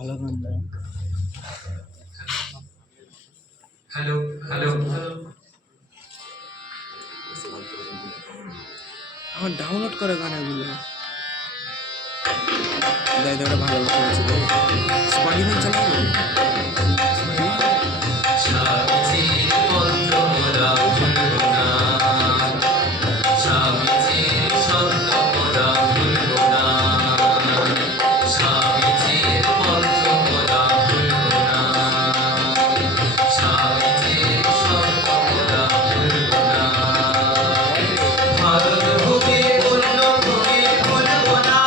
ভালো গান দেয়। হ্যালো হ্যালো আমার ডাউনলোড করা গানাগুলো দাই দাদা ভালো করেছে। স্পটিফাই চালাবো। স্বামীজির মন্ত্র মোরা ভুলব না, স্বামীজির শব্দ মোরা ভুলব না, স্বামীজির মন্ত্র মোরা ভুলব না, স্বামীজির শব্দ মোরা ভুলব না। ভারত ভূমি পূর্ণ ভূমি ভুলব না,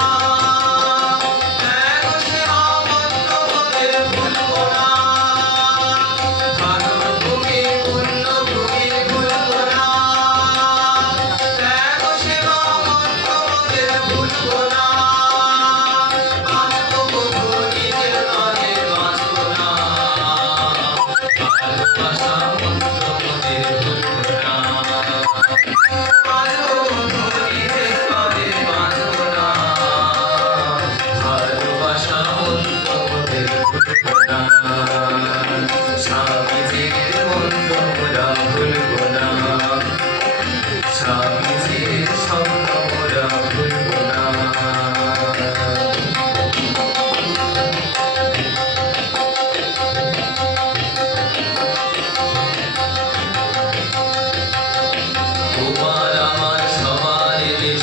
ত্যাগ সেবা মন্ত্র মোদের ভুলব না। ভারত ভূমি পূর্ণ ভূমি ভুলব না, ত্যাগ সেবা মন্ত্র মোদের ভুলব না। বাঁচব প্রভু নিজের কাজে বাঁচব না, ভালোবাসা মন্ত্র মোদের ভুলব না। বাঁচব প্রভু নিজের কাজে বাঁচব না, ভালোবাসা মন্ত্র মোদের ভুলব না। স্বামীজির মন্ত্র মোরা ভুলব না, স্বামীজির শব্দ মোরা ভুলব না। তোমার আমার সবার দেশ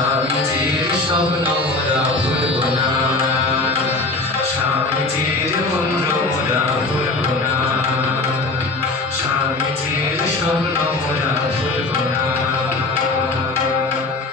শান্তির স্বপ্ন মোরা ভুলব না, শান্তির